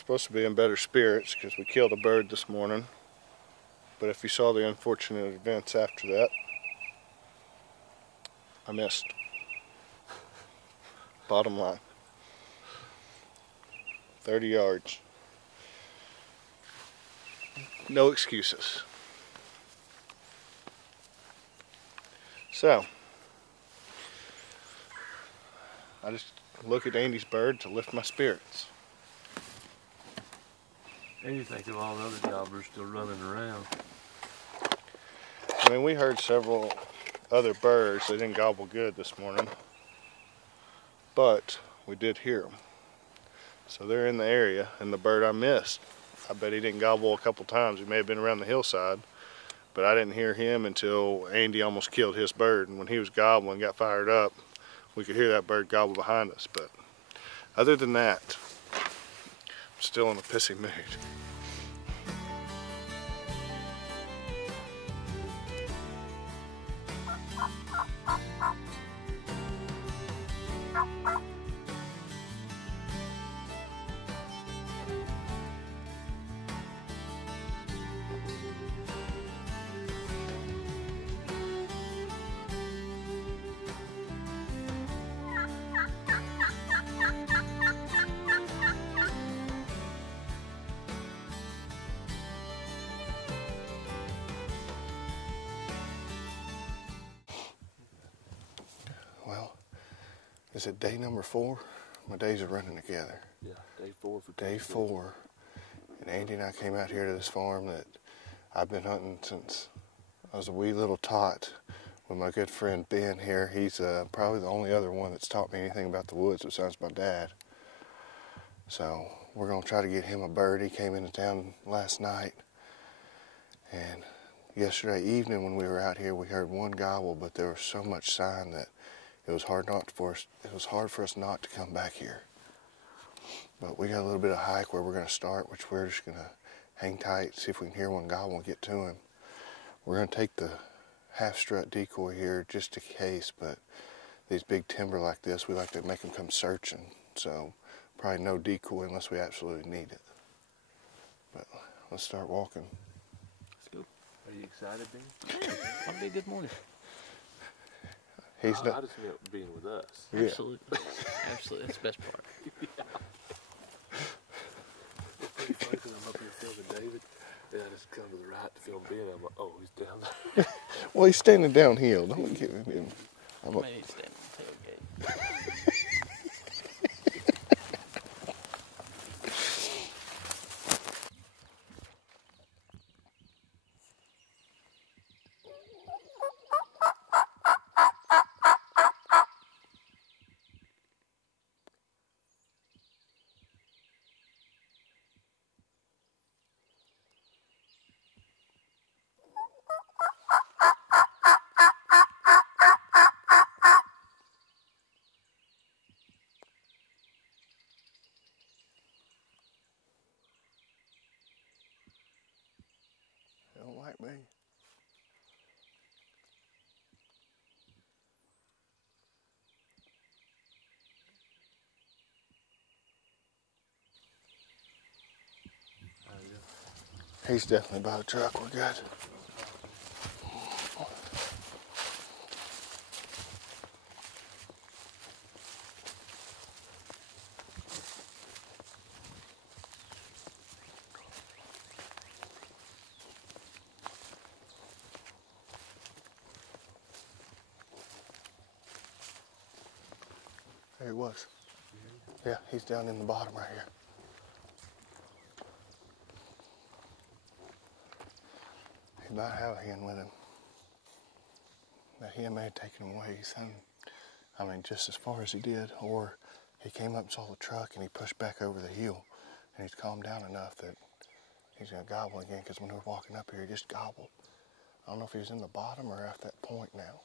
supposed to be in better spirits because we killed a bird this morning. But if you saw the unfortunate events after that, I missed. Bottom line. 30 yards. No excuses. So, I just look at Andy's bird to lift my spirits. And you think of all the other gobblers still running around. I mean, we heard several other birds. They didn't gobble good this morning, but we did hear them. So they're in the area, and the bird I missed, I bet he didn't gobble a couple times. He may have been around the hillside, but I didn't hear him until Andy almost killed his bird. And when he was gobbling, got fired up, we could hear that bird gobble behind us. But other than that, I'm still in a pissy mood. Well, is it day number 4? My days are running together. Yeah, day 4 for Day 4. And Andy and I came out here to this farm that I've been hunting since I was a wee little tot with my good friend Ben here. He's probably the only other one that's taught me anything about the woods besides my dad. So we're going to try to get him a bird. He came into town last night. And yesterday evening when we were out here, we heard one gobble, but there was so much sign that it was hard for us not to come back here. But we got a little bit of hike where we're going to start, which we're just going to hang tight, see if we can hear one gobble and get to him. We're going to take the half strut decoy here just in case, but these big timber like this, we like to make them come searching. So probably no decoy unless we absolutely need it. But let's start walking. Let's go. Are you excited, Ben? Yeah, that'll be a good morning. I just mean being with us. Yeah. Absolutely. Absolutely. That's the best part. Yeah. It's pretty funny because I'm up here filming David, and I just come to the right to film Ben. I'm like, oh, he's down there. Well, he's standing downhill. Don't get him in. I may need to stand on the tailgate. They don't like me. He's definitely by the truck. We're good. There he was. Yeah, he's down in the bottom right here. He might have a hen with him. That hen may have taken him away. I mean, just as far as he did. Or he came up and saw the truck and he pushed back over the hill. And he's calmed down enough that he's going to gobble again, because when we were walking up here, he just gobbled. I don't know if he was in the bottom or at that point now.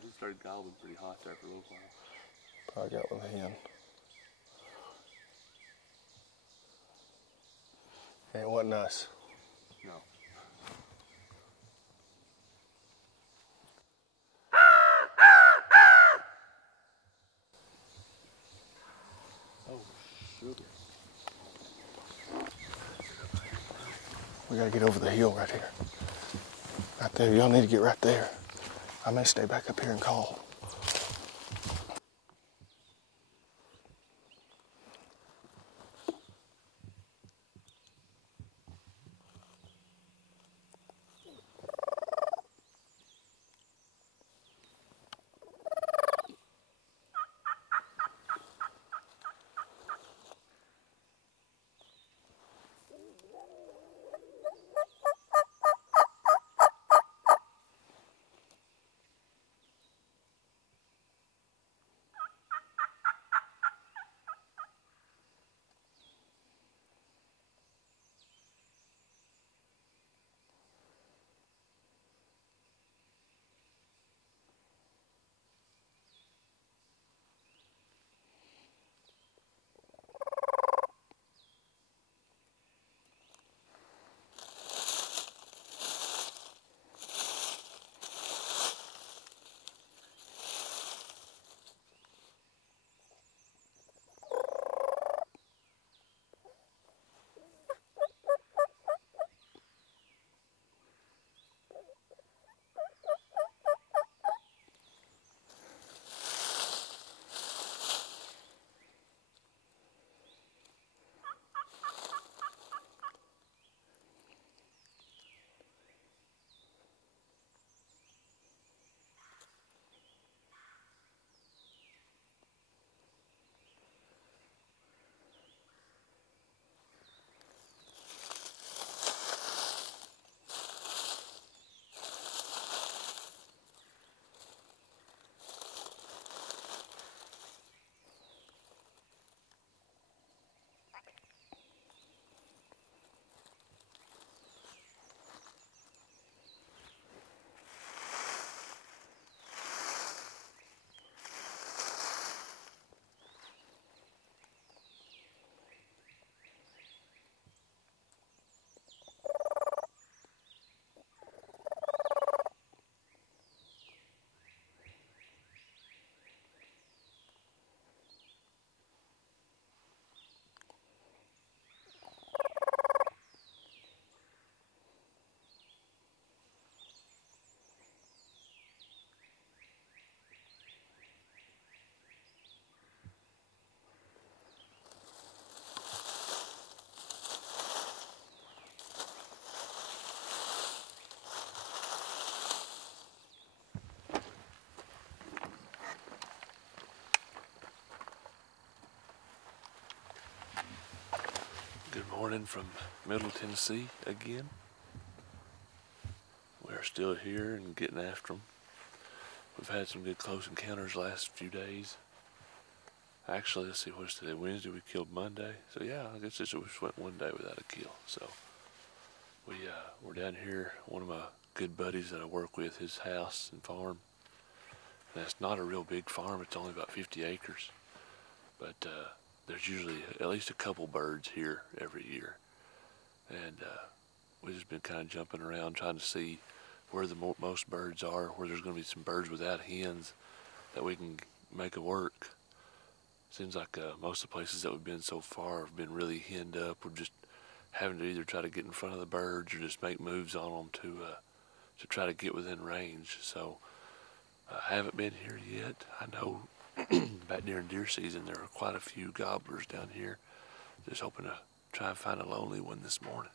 He started gobbling pretty hot there for a little while. Probably got with a hen. It wasn't us. No. sugar. We gotta get over the hill right here. Right there, y'all need to get right there. I may stay back up here and call. Good morning from Middle Tennessee again. We're still here and getting after them. We've had some good close encounters last few days. Actually, let's see, what's today? Wednesday, we killed Monday. So yeah, I guess it just went one day without a kill. So we're down here, one of my good buddies that I work with, his house and farm. And it's not a real big farm, it's only about 50 acres. But there's usually at least a couple birds here every year. And we've just been kind of jumping around trying to see where the most birds are, where there's going to be some birds without hens that we can make it work. Seems like most of the places that we've been so far have been really henned up. We're just having to either try to get in front of the birds or just make moves on them to try to get within range. So I haven't been here yet. I know back during deer season there are quite a few gobblers down here. Just hoping to try and find a lonely one this morning.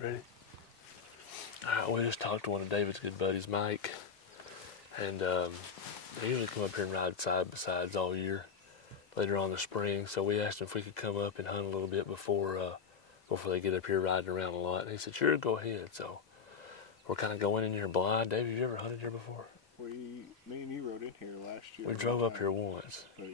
Ready? Alright, we just talked to one of David's good buddies, Mike, and they usually come up here and ride side by sides all year. later on in the spring. So we asked him if we could come up and hunt a little bit before they get up here riding around a lot. And he said, sure, go ahead. So we're kind of going in here blind. Dave, have you ever hunted here before? Me and you rode in here last year. We drove up here once. But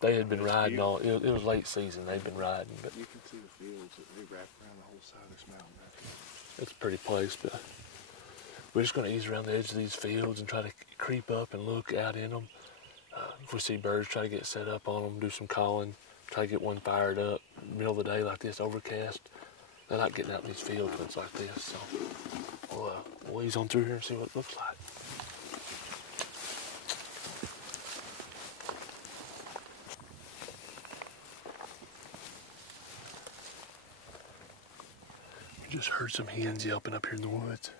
They had been riding all. It was late season. They'd been riding, but you can see the fields that they wrap around the whole side of this mountain back there. it's a pretty place. But we're just going to ease around the edge of these fields and try to creep up and look out in them. If we see birds, try to get set up on them, do some calling, try to get one fired up. Middle of the day like this, overcast. They like getting out in these fields when it's like this. So we'll ease on through here and see what it looks like. We just heard some hens yelping up here in the woods.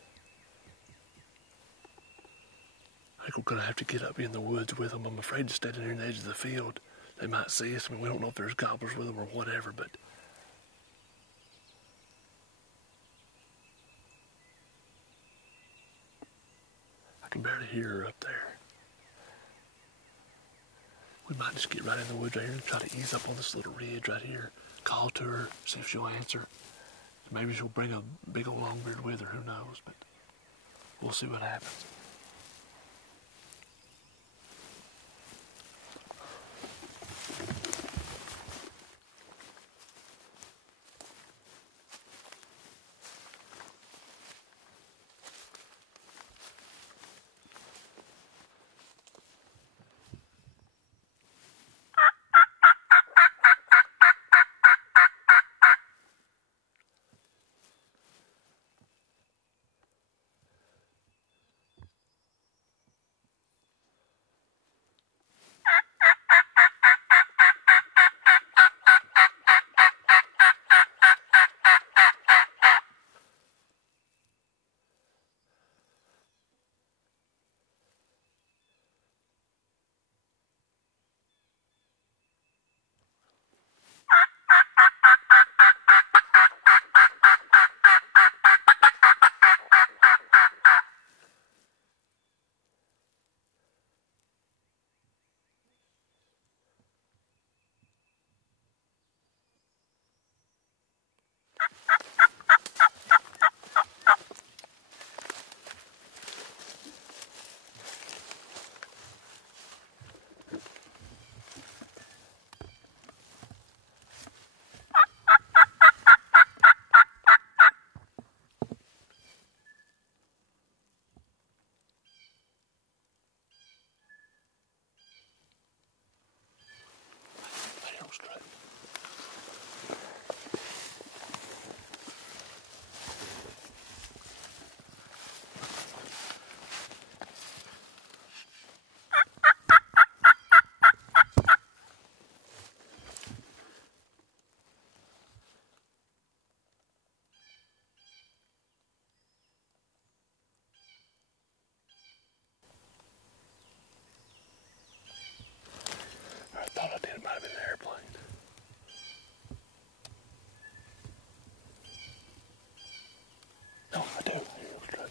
I think we're going to have to get up in the woods with them. I'm afraid to stay down here on the edge of the field. They might see us. I mean, we don't know if there's gobblers with them or whatever, but I can barely hear her up there. We might just get right in the woods right here and try to ease up on this little ridge right here. Call to her, see if she'll answer. Maybe she'll bring a big old longbeard with her, who knows, but we'll see what happens. Thought I did. It might have been an airplane. No, I do. Here it goes straight.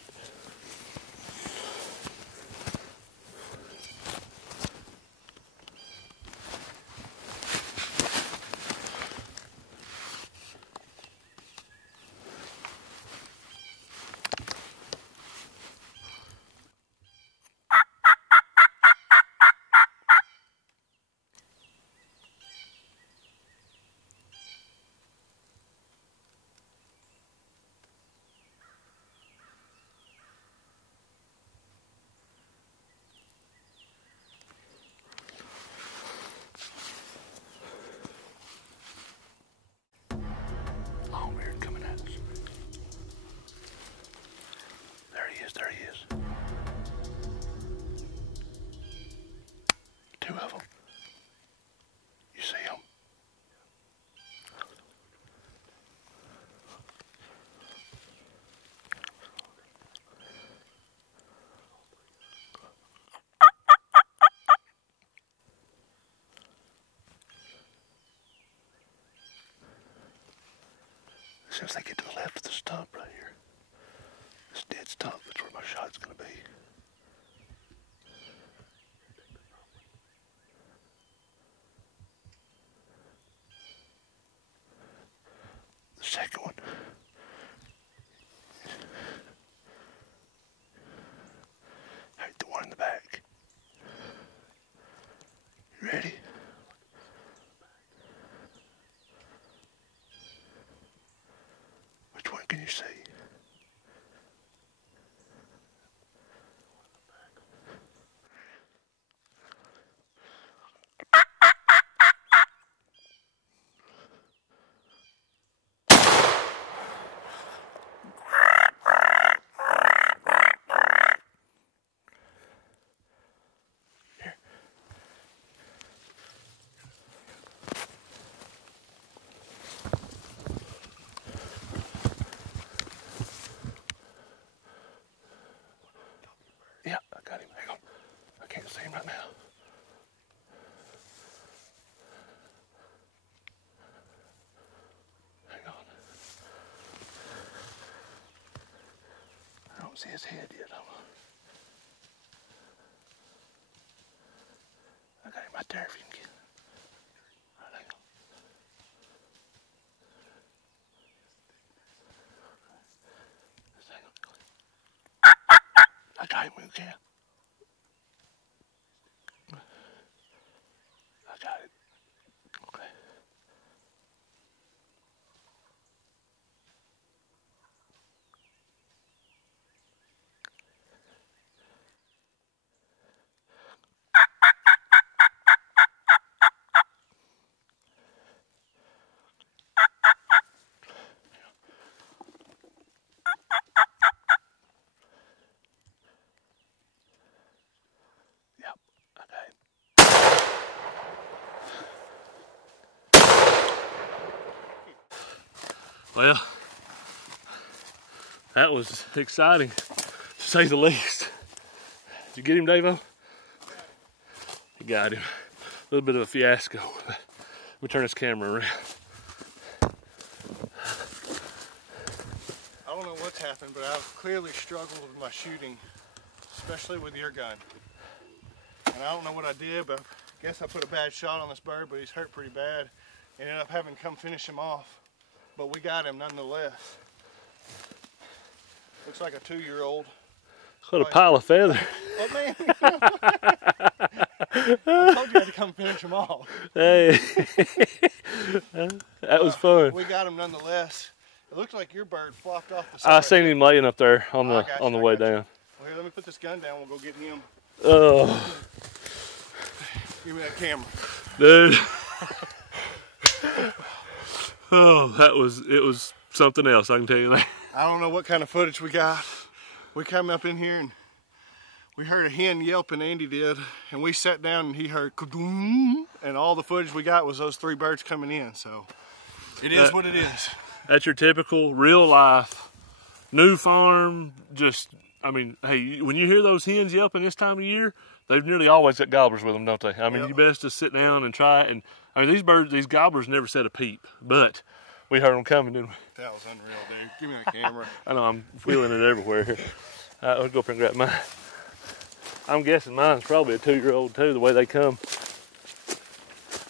Longbeard coming at us. There he is, there he is. Two of them. You see them? As soon as they get to the left of the stump right here, this dead stump, that's where my shot's going to be. see? Yeah, I got him. Hang on. I can't see him right now. Hang on. I don't see his head yet. Hold on. I got him right there if you can get him. All right, hang on. Just hang on. I got him, okay. I got it. Okay. Yep, I got it. Well, that was exciting, to say the least. Did you get him, Davo? You got him. A little bit of a fiasco. Let me turn this camera around. I don't know what's happened, but I've clearly struggled with my shooting, especially with your gun. And I don't know what I did, but I guess I put a bad shot on this bird, but he's hurt pretty bad. Ended up having to come finish him off, but we got him nonetheless. Looks like a 2-year-old. What a pile of feathers. Oh man! I told you I had to come finish him off. Hey, that was fun. We got him nonetheless. It looked like your bird flopped off the side. I seen him laying up there on the way down. Well, here, let me put this gun down. We'll go get him. Oh, Give me that camera, dude. Oh, it was something else. I can tell you that. I don't know what kind of footage we got. We came up in here and we heard a hen yelping, Andy did, and we sat down and he heard kadoom, and all the footage we got was those 3 birds coming in. So it is what it is. That's your typical real life, new farm. Just, I mean, hey, when you hear those hens yelping this time of year, they've nearly always got gobblers with them, don't they? I mean, You best just sit down and try it. And I mean, these gobblers never said a peep, but we heard them coming, didn't we? That was unreal, dude. Give me that camera. I know, I'm feeling it everywhere here. I'll go up and grab mine. I'm guessing mine's probably a 2-year-old too, the way they come.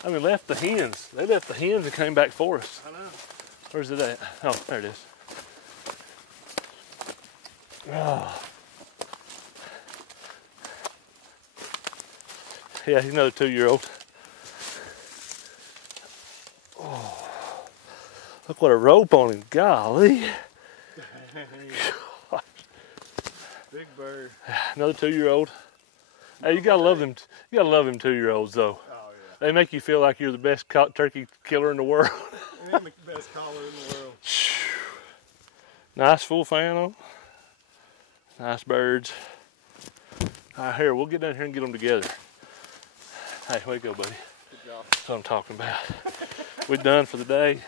I mean, left the hens. They left the hens and came back for us. I know. Where's it at? Oh, there it is. Oh. Yeah, he's another 2-year-old. Oh. Look what a rope on him, golly. Big bird. Another 2-year-old. Hey, you gotta love them. You gotta love them 2-year-olds, though. Oh yeah. They make you feel like you're the best turkey killer in the world. I'm the best caller in the world. Nice full fan on. Nice birds. All right, here, we'll get down here and get them together. Hey, way to go, buddy. Good job. That's what I'm talking about. We're done for the day.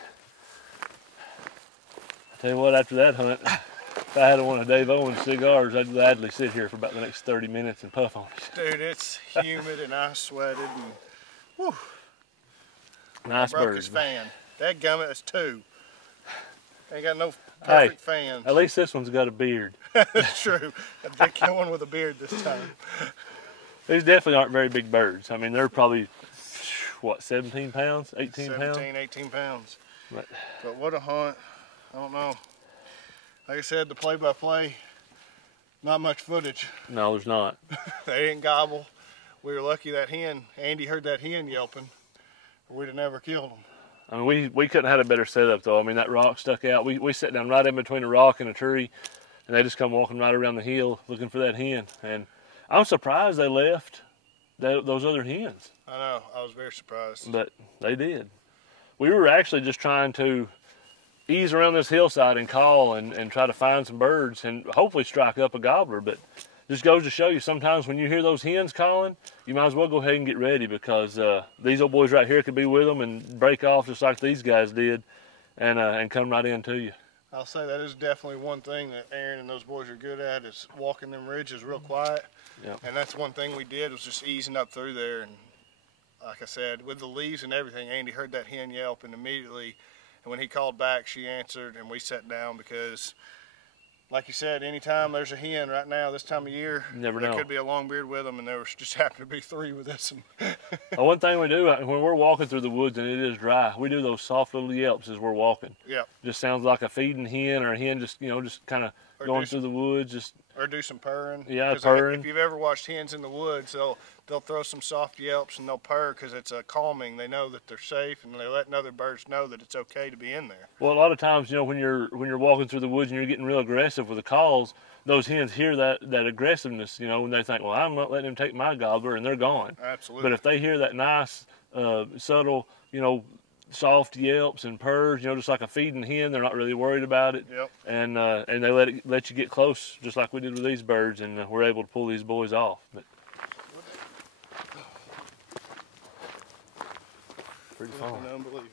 I tell you what, after that hunt, if I had one of Dave Owens' cigars, I'd gladly sit here for about the next 30 minutes and puff on it. Dude, it's humid and I sweated and whew. Nice Broke bird. his fan. Dadgummit, that's 2. Ain't got no perfect fans. At least this one's got a beard. That's true. They kill one with a beard this time. These definitely aren't very big birds. I mean, they're probably, what, 17 pounds, 18 pounds? 17, 18 pounds. But what a hunt. I don't know. Like I said, the play-by-play, not much footage. no, there's not. They didn't gobble. We were lucky that hen, Andy heard that hen yelping, or we'd have never killed them. I mean, we couldn't have had a better setup though. I mean, that rock stuck out. We sat down right in between a rock and a tree, and they just come walking right around the hill looking for that hen. And I'm surprised they left those other hens. I know. I was very surprised. But they did. We were actually just trying to ease around this hillside and call and try to find some birds and hopefully strike up a gobbler. But just goes to show you, sometimes when you hear those hens calling, you might as well go ahead and get ready, because these old boys right here could be with them and break off just like these guys did and come right into you. I'll say that is definitely one thing that Aaron and those boys are good at, is walking them ridges real quiet. Yep. And that's one thing we did, was just easing up through there. And like I said, with the leaves and everything, Andy heard that hen yelp, and immediately, and when he called back, she answered, and we sat down, because like you said, anytime there's a hen right now, this time of year, Never there know. could be a longbeard with them, and there was just happened to be 3 with us. One thing we do when we're walking through the woods and it is dry, we do those soft little yelps as we're walking. Yep. Just sounds like a feeding hen, or a hen just kind of going through the woods. Or do some purring. Yeah, purring. If you've ever watched hens in the woods, they'll throw some soft yelps and they'll purr, because it's a calming. They know that they're safe, and they're letting other birds know that it's okay to be in there. Well, a lot of times, when you're walking through the woods and you're getting real aggressive with the calls, those hens hear that aggressiveness, and they think, well, I'm not letting him take my gobbler, and they're gone. Absolutely. But if they hear that nice, subtle, soft yelps and purrs, just like a feeding hen, they're not really worried about it. Yep. And they let you get close, just like we did with these birds, and we're able to pull these boys off. But pretty fun. Unbelievable.